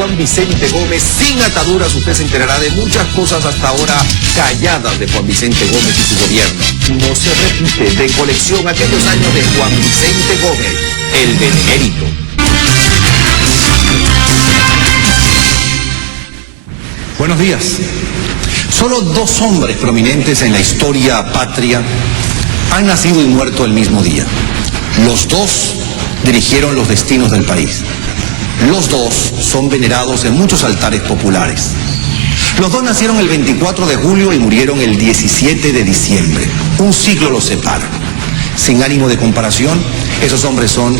Juan Vicente Gómez, sin ataduras. Usted se enterará de muchas cosas hasta ahora calladas de Juan Vicente Gómez y su gobierno. No se repite, de colección, aquellos años de Juan Vicente Gómez, el benemérito. Buenos días. Solo dos hombres prominentes en la historia patria han nacido y muerto el mismo día. Los dos dirigieron los destinos del país. Los dos son venerados en muchos altares populares. Los dos nacieron el 24 de julio y murieron el 17 de diciembre. Un siglo los separa. Sin ánimo de comparación, esos hombres son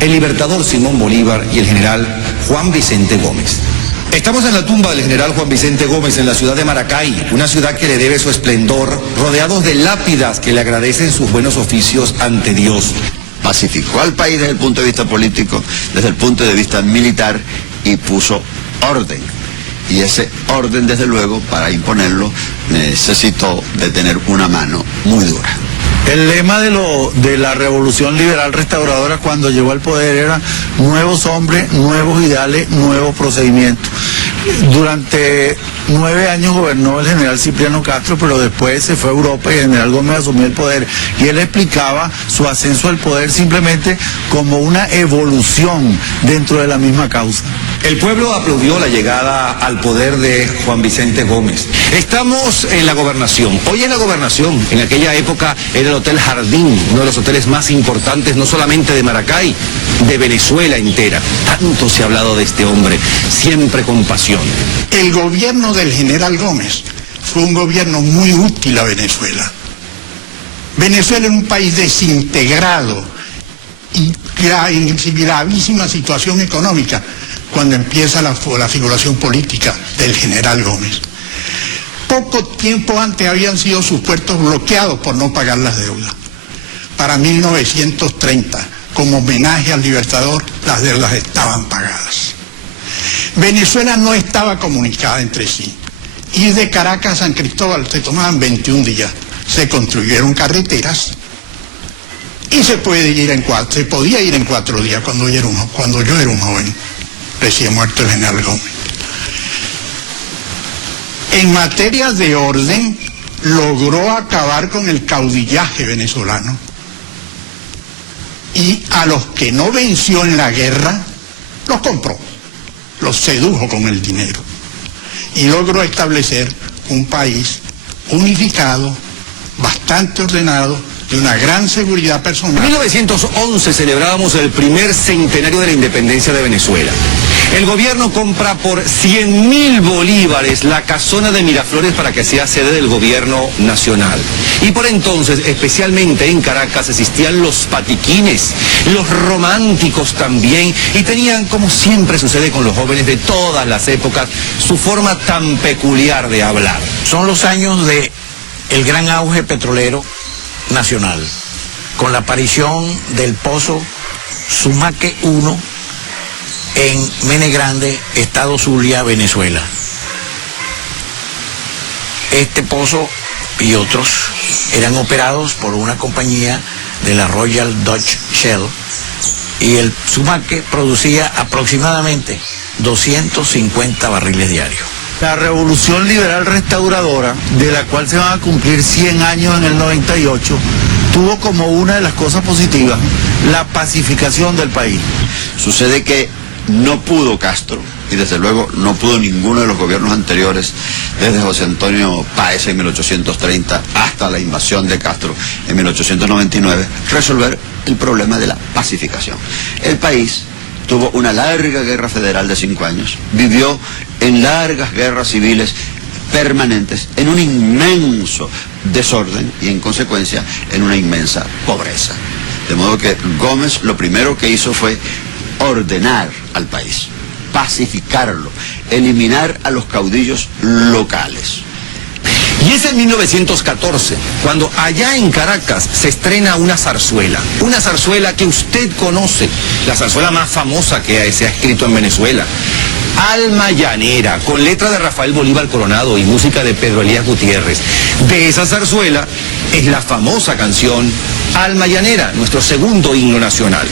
el libertador Simón Bolívar y el general Juan Vicente Gómez. Estamos en la tumba del general Juan Vicente Gómez en la ciudad de Maracay, una ciudad que le debe su esplendor, rodeados de lápidas que le agradecen sus buenos oficios ante Dios. Pacificó al país desde el punto de vista político, desde el punto de vista militar, y puso orden. Y ese orden, desde luego, para imponerlo, necesitó de tener una mano muy dura. El lema de la Revolución Liberal Restauradora cuando llegó al poder era nuevos hombres, nuevos ideales, nuevos procedimientos. Durante 9 años gobernó el general Cipriano Castro, pero después se fue a Europa y el general Gómez asumió el poder. Y él explicaba su ascenso al poder simplemente como una evolución dentro de la misma causa. El pueblo aplaudió la llegada al poder de Juan Vicente Gómez. Estamos en la gobernación. Hoy en la gobernación, en aquella época, era el Hotel Jardín, uno de los hoteles más importantes, no solamente de Maracay, de Venezuela entera. Tanto se ha hablado de este hombre, siempre con pasión. El gobierno del general Gómez fue un gobierno muy útil a Venezuela. Venezuela es un país desintegrado y en gravísima situación económica cuando empieza la figuración política del general Gómez. Poco tiempo antes habían sido sus puertos bloqueados por no pagar las deudas. Para 1930, como homenaje al Libertador, las deudas estaban pagadas. Venezuela no estaba comunicada entre sí. Ir de Caracas a San Cristóbal se tomaban 21 días. Se construyeron carreteras y se podía ir en 4 días cuando yo era un joven, recién muerto el general Gómez. En materia de orden, logró acabar con el caudillaje venezolano. Y a los que no venció en la guerra, los compró, los sedujo con el dinero. Y logró establecer un país unificado, bastante ordenado, de una gran seguridad personal. En 1911 celebrábamos el primer centenario de la independencia de Venezuela. El gobierno compra por 100.000 bolívares la casona de Miraflores para que sea sede del gobierno nacional. Y por entonces, especialmente en Caracas, existían los patiquines, los románticos también, y tenían, como siempre sucede con los jóvenes de todas las épocas, su forma tan peculiar de hablar. Son los años de el gran auge petrolero nacional, con la aparición del pozo Sumaque 1 en Mene Grande, estado Zulia, Venezuela. Este pozo y otros eran operados por una compañía de la Royal Dutch Shell, y el Sumaque producía aproximadamente 250 barriles diarios. La Revolución Liberal Restauradora, de la cual se van a cumplir 100 años en el 98, tuvo como una de las cosas positivas la pacificación del país. Sucede que no pudo Castro, y desde luego no pudo ninguno de los gobiernos anteriores, desde José Antonio Páez en 1830 hasta la invasión de Castro en 1899, resolver el problema de la pacificación. El país tuvo una larga guerra federal de 5 años, vivió en largas guerras civiles permanentes, en un inmenso desorden y en consecuencia en una inmensa pobreza. De modo que Gómez lo primero que hizo fue ordenar al país, pacificarlo, eliminar a los caudillos locales. Y es en 1914, cuando allá en Caracas se estrena una zarzuela que usted conoce, la zarzuela más famosa que se ha escrito en Venezuela. Alma Llanera, con letra de Rafael Bolívar Coronado y música de Pedro Elías Gutiérrez. De esa zarzuela es la famosa canción Alma Llanera, nuestro segundo himno nacional.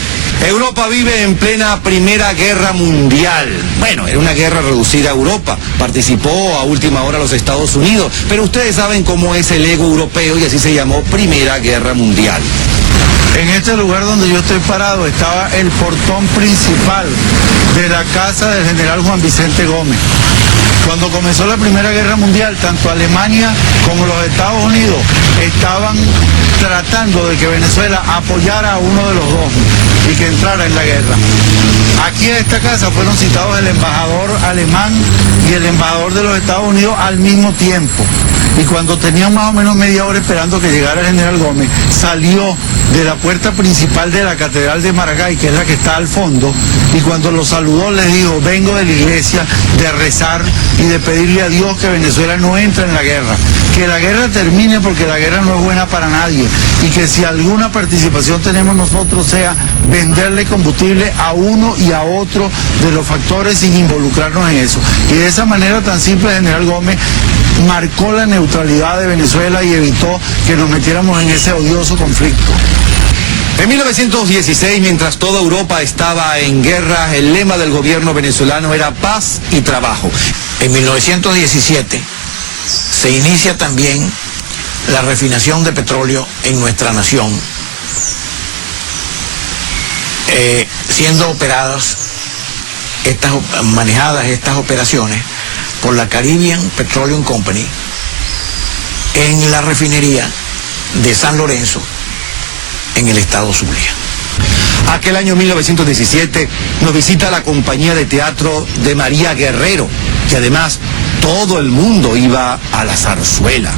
Europa vive en plena Primera Guerra Mundial. Bueno, era una guerra reducida a Europa. Participó a última hora los Estados Unidos. Pero ustedes saben cómo es el ego europeo y así se llamó Primera Guerra Mundial. En este lugar donde yo estoy parado estaba el portón principal de la casa del general Juan Vicente Gómez. Cuando comenzó la Primera Guerra Mundial, tanto Alemania como los Estados Unidos estaban tratando de que Venezuela apoyara a uno de los dos y que entrara en la guerra. Aquí en esta casa fueron citados el embajador alemán y el embajador de los Estados Unidos al mismo tiempo. Y cuando tenían más o menos media hora esperando que llegara el general Gómez, salió de la puerta principal de la Catedral de Maracay, que es la que está al fondo, y cuando los saludó les dijo: vengo de la iglesia de rezar y de pedirle a Dios que Venezuela no entre en la guerra, que la guerra termine porque la guerra no es buena para nadie, y que si alguna participación tenemos nosotros sea venderle combustible a uno y a otro de los factores sin involucrarnos en eso. Y de esa manera tan simple el general Gómez marcó la neutralidad de Venezuela y evitó que nos metiéramos en ese odioso conflicto. En 1916, mientras toda Europa estaba en guerra, el lema del gobierno venezolano era paz y trabajo. En 1917 se inicia también la refinación de petróleo en nuestra nación, siendo manejadas estas operaciones por la Caribbean Petroleum Company en la refinería de San Lorenzo, en el estado Zulia. Aquel año 1917 nos visita la compañía de teatro de María Guerrero, y además todo el mundo iba a la zarzuela.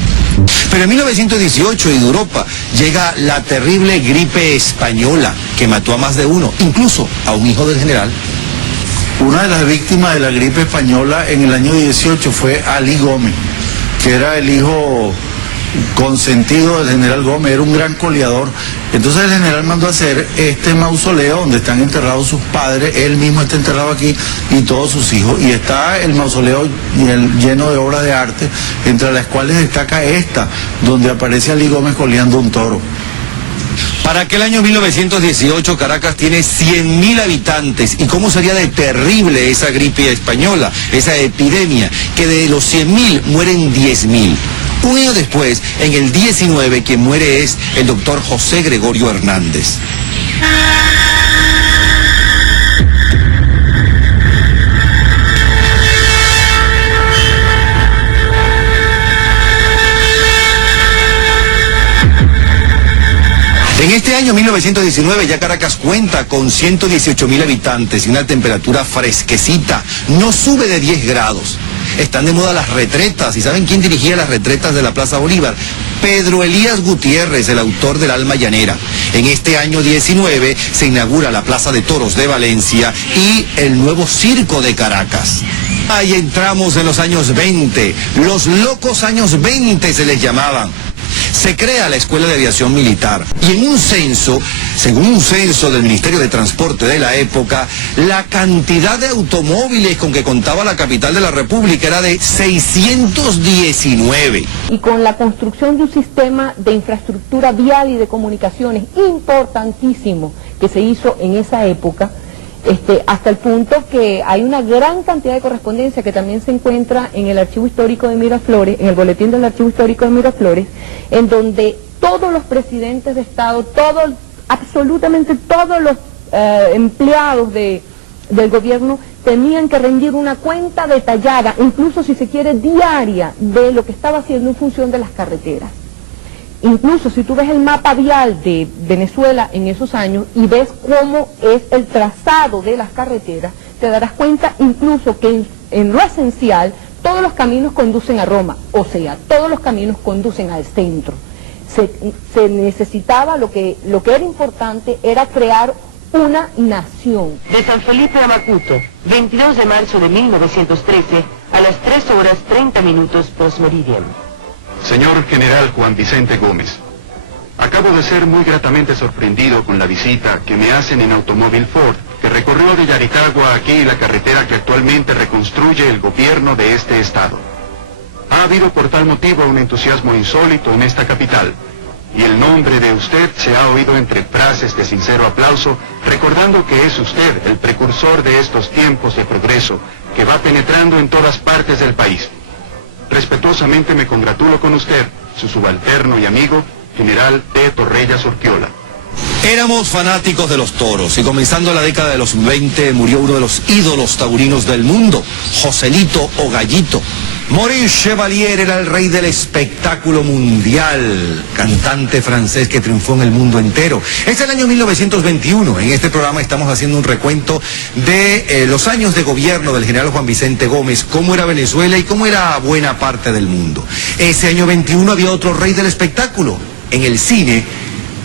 Pero en 1918 en Europa llega la terrible gripe española que mató a más de uno, incluso a un hijo del general. Una de las víctimas de la gripe española en el año 18 fue Ali Gómez, que era el hijo consentido del general Gómez, era un gran coleador. Entonces el general mandó a hacer este mausoleo donde están enterrados sus padres, él mismo está enterrado aquí y todos sus hijos, y está el mausoleo lleno de obras de arte, entre las cuales destaca esta, donde aparece Ali Gómez coleando un toro. Para aquel año 1918 Caracas tiene 100.000 habitantes, y cómo sería de terrible esa gripe española, esa epidemia, que de los 100.000 mueren 10.000. Un año después, en el 19, quien muere es el doctor José Gregorio Hernández. En este año 1919 ya Caracas cuenta con 118.000 habitantes y una temperatura fresquecita, no sube de 10 grados. Están de moda las retretas, ¿y saben quién dirigía las retretas de la Plaza Bolívar? Pedro Elías Gutiérrez, el autor del Alma Llanera. En este año 19 se inaugura la Plaza de Toros de Valencia y el nuevo Circo de Caracas. Ahí entramos en los años 20, los locos años 20 se les llamaban. Se crea la Escuela de Aviación Militar y en un censo, según un censo del Ministerio de Transporte de la época, la cantidad de automóviles con que contaba la capital de la República era de 619. Y con la construcción de un sistema de infraestructura vial y de comunicaciones importantísimo que se hizo en esa época, hasta el punto que hay una gran cantidad de correspondencia que también se encuentra en el Archivo Histórico de Miraflores, en el boletín del Archivo Histórico de Miraflores, en donde todos los presidentes de Estado, absolutamente todos los empleados del gobierno tenían que rendir una cuenta detallada, incluso si se quiere diaria, de lo que estaba haciendo en función de las carreteras. Incluso si tú ves el mapa vial de Venezuela en esos años y ves cómo es el trazado de las carreteras, te darás cuenta incluso que en lo esencial todos los caminos conducen a Roma, o sea, todos los caminos conducen al centro. Se necesitaba, lo que era importante era crear una nación. De San Felipe a Macuto, 22 de marzo de 1913, a las 3:30 postmeridian. Señor General Juan Vicente Gómez, acabo de ser muy gratamente sorprendido con la visita que me hacen en automóvil Ford, que recorrió de Yaricagua a aquí la carretera que actualmente reconstruye el gobierno de este estado. Ha habido por tal motivo un entusiasmo insólito en esta capital, y el nombre de usted se ha oído entre frases de sincero aplauso, recordando que es usted el precursor de estos tiempos de progreso que va penetrando en todas partes del país. Respetuosamente me congratulo con usted, su subalterno y amigo, General T. Torrellas Urquiola. Éramos fanáticos de los toros y comenzando la década de los 20 murió uno de los ídolos taurinos del mundo, Joselito o Gallito. Maurice Chevalier era el rey del espectáculo mundial, cantante francés que triunfó en el mundo entero. Es el año 1921. En este programa estamos haciendo un recuento de los años de gobierno del general Juan Vicente Gómez, cómo era Venezuela y cómo era buena parte del mundo. Ese año 21 había otro rey del espectáculo. En el cine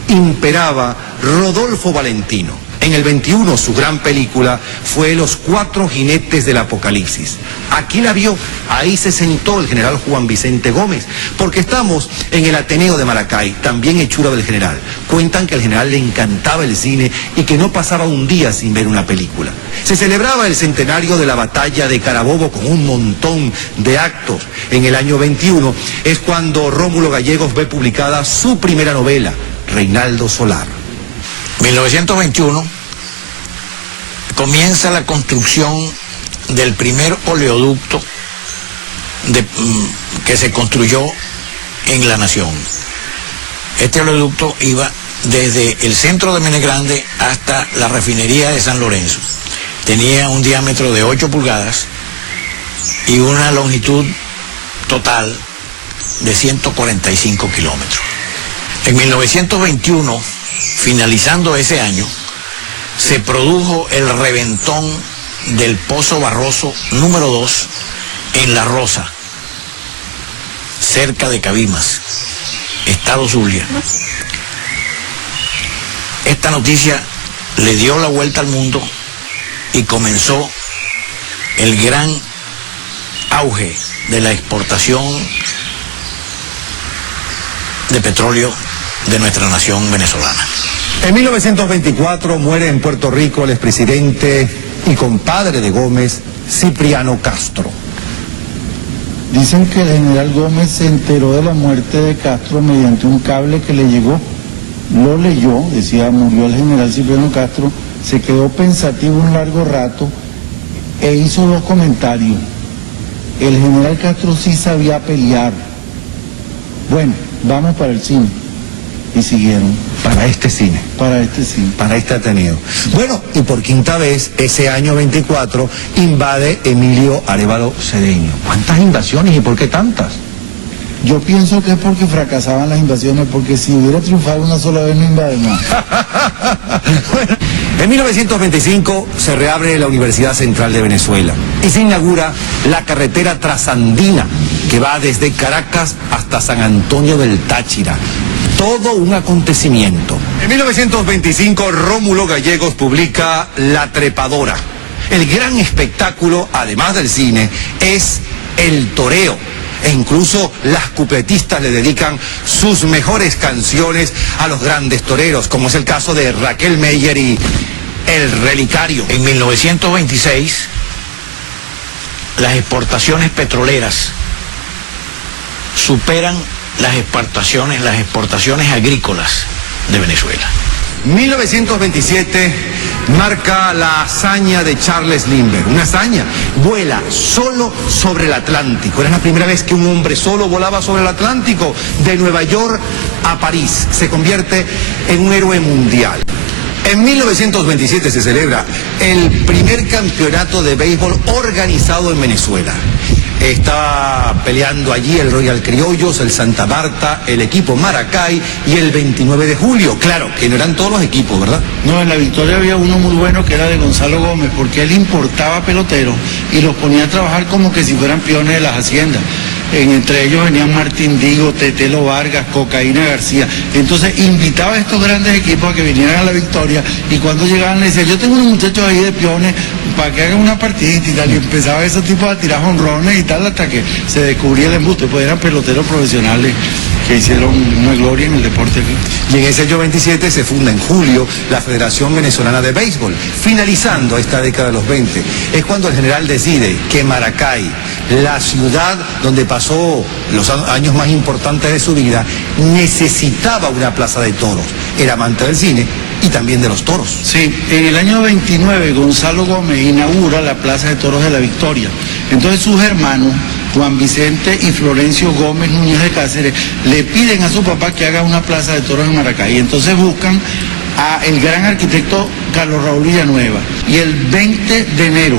imperaba Rodolfo Valentino. En el 21 su gran película fue Los Cuatro Jinetes del Apocalipsis. Aquí la vio, ahí se sentó el general Juan Vicente Gómez, porque estamos en el Ateneo de Maracay, también hechura del general. Cuentan que al general le encantaba el cine y que no pasaba un día sin ver una película. Se celebraba el centenario de la batalla de Carabobo con un montón de actos. En el año 21 es cuando Rómulo Gallegos ve publicada su primera novela, Reinaldo Solar. 1921 comienza la construcción del primer oleoducto que se construyó en la nación. Este oleoducto iba desde el centro de Menegrande hasta la refinería de San Lorenzo. Tenía un diámetro de 8 pulgadas y una longitud total de 145 kilómetros. En 1921, finalizando ese año, se produjo el reventón del Pozo Barroso número 2 en La Rosa, cerca de Cabimas, Estado Zulia. Esta noticia le dio la vuelta al mundo y comenzó el gran auge de la exportación de petróleo de nuestra nación venezolana. En 1924 muere en Puerto Rico el expresidente y compadre de Gómez, Cipriano Castro. Dicen que el general Gómez se enteró de la muerte de Castro mediante un cable que le llegó. Lo leyó, decía, murió el general Cipriano Castro, se quedó pensativo un largo rato e hizo dos comentarios. El general Castro sí sabía pelear. Bueno, vamos para el cine. Y siguieron. Para este cine. Para este cine. Para este Ateneo. Bueno, y por quinta vez, ese año 24, invade Emilio Arévalo Cedeño. ¿Cuántas invasiones y por qué tantas? Yo pienso que es porque fracasaban las invasiones, porque si hubiera triunfado una sola vez no invade más. Bueno, en 1925 se reabre la Universidad Central de Venezuela y se inaugura la carretera trasandina que va desde Caracas hasta San Antonio del Táchira. Todo un acontecimiento. En 1925 Rómulo Gallegos publica La Trepadora. El gran espectáculo, además del cine, es el toreo. E incluso las cupletistas le dedican sus mejores canciones a los grandes toreros, como es el caso de Raquel Meyer y El Relicario. En 1926, las exportaciones petroleras superan las exportaciones agrícolas de Venezuela. 1927 marca la hazaña de Charles Lindbergh, una hazaña, vuela solo sobre el Atlántico. Era la primera vez que un hombre solo volaba sobre el Atlántico, de Nueva York a París. Se convierte en un héroe mundial. En 1927 se celebra el primer campeonato de béisbol organizado en Venezuela. Estaba peleando allí el Royal Criollos, el Santa Marta, el equipo Maracay y el 29 de julio. Claro, que no eran todos los equipos, ¿verdad? No, en la Victoria había uno muy bueno que era de Gonzalo Gómez, porque él importaba peloteros y los ponía a trabajar como que si fueran peones de las haciendas. Entre ellos venían Martín Digo, Tetelo Vargas, Cocaína García. Entonces invitaba a estos grandes equipos a que vinieran a la Victoria y cuando llegaban le decía, yo tengo unos muchachos ahí de peones para que hagan una partidita y tal. Y empezaba esos tipos a tirar jonrones y tal hasta que se descubría el embuste, pues eran peloteros profesionales que hicieron una gloria en el deporte aquí. Y en ese año 27 se funda en julio la Federación Venezolana de Béisbol. Finalizando esta década de los 20, es cuando el general decide que Maracay, la ciudad donde pasó los años más importantes de su vida, necesitaba una plaza de toros. Era amante del cine y también de los toros. Sí, en el año 29 Gonzalo Gómez inaugura la Plaza de Toros de la Victoria. Entonces sus hermanos, Juan Vicente y Florencio Gómez Núñez de Cáceres, le piden a su papá que haga una plaza de toros en Maracay. Entonces buscan a el gran arquitecto Carlos Raúl Villanueva. Y el 20 de enero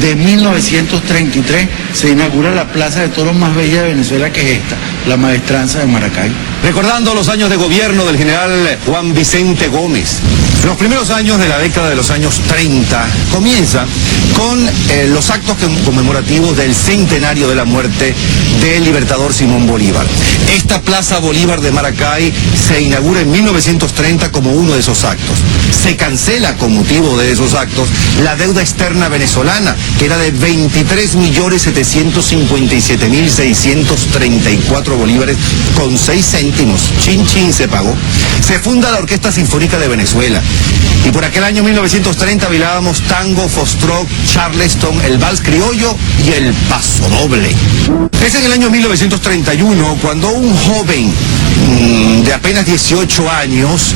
de 1933 se inaugura la plaza de toros más bella de Venezuela, que es esta, la Maestranza de Maracay. Recordando los años de gobierno del general Juan Vicente Gómez, los primeros años de la década de los años 30 comienzan con los actos conmemorativos del centenario de la muerte del libertador Simón Bolívar. Esta Plaza Bolívar de Maracay se inaugura en 1930 como uno de esos actos. Se cancela con motivo de esos actos la deuda externa venezolana, que era de 23.757.634 bolívares con 6 céntimos. Chin chin se pagó. Se funda la Orquesta Sinfónica de Venezuela. Y por aquel año 1930 bailábamos tango, foxtrot, charleston, el vals criollo y el pasodoble. Es en el año 1931 cuando un joven de apenas 18 años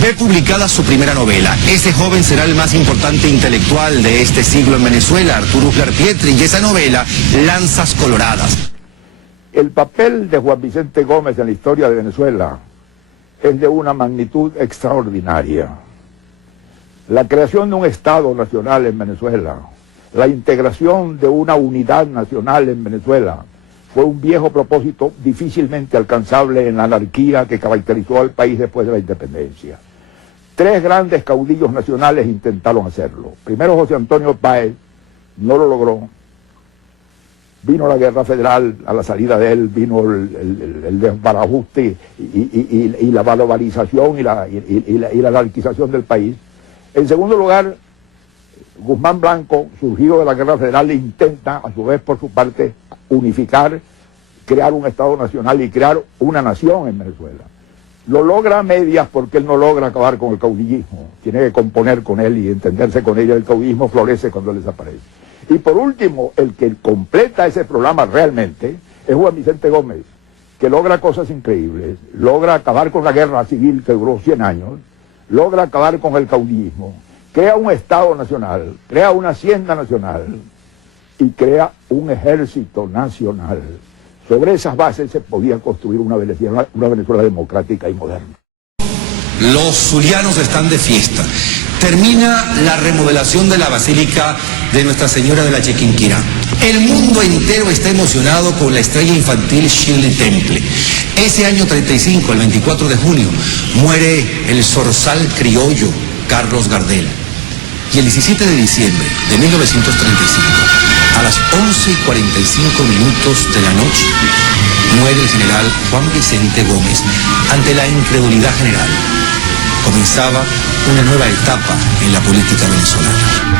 ve publicada su primera novela. Ese joven será el más importante intelectual de este siglo en Venezuela, Arturo Uslar Pietri, y esa novela, Lanzas Coloradas. El papel de Juan Vicente Gómez en la historia de Venezuela es de una magnitud extraordinaria. La creación de un Estado nacional en Venezuela, la integración de una unidad nacional en Venezuela, fue un viejo propósito difícilmente alcanzable en la anarquía que caracterizó al país después de la independencia. 3 grandes caudillos nacionales intentaron hacerlo. Primero José Antonio Páez, no lo logró. Vino la guerra federal, a la salida de él vino el desbarajuste y la valorización y la anarquización del país. En segundo lugar, Guzmán Blanco, surgido de la guerra federal, intenta, a su vez por su parte, unificar, crear un Estado nacional y crear una nación en Venezuela. Lo logra a medias porque él no logra acabar con el caudillismo. Tiene que componer con él y entenderse con él. El caudillismo florece cuando él desaparece. Y por último, el que completa ese programa realmente es Juan Vicente Gómez, que logra cosas increíbles. Logra acabar con la guerra civil que duró 100 años, logra acabar con el caudillismo, crea un Estado nacional, crea una hacienda nacional y crea un ejército nacional. Sobre esas bases se podía construir una Venezuela democrática y moderna. Los zulianos están de fiesta. Termina la remodelación de la Basílica de Nuestra Señora de la Chiquinquirá. El mundo entero está emocionado con la estrella infantil Shirley Temple. Ese año 35, el 24 de junio, muere el zorzal criollo Carlos Gardel. Y el 17 de diciembre de 1935, a las 11:45 de la noche, muere el general Juan Vicente Gómez. Ante la incredulidad general, comenzaba una nueva etapa en la política venezolana.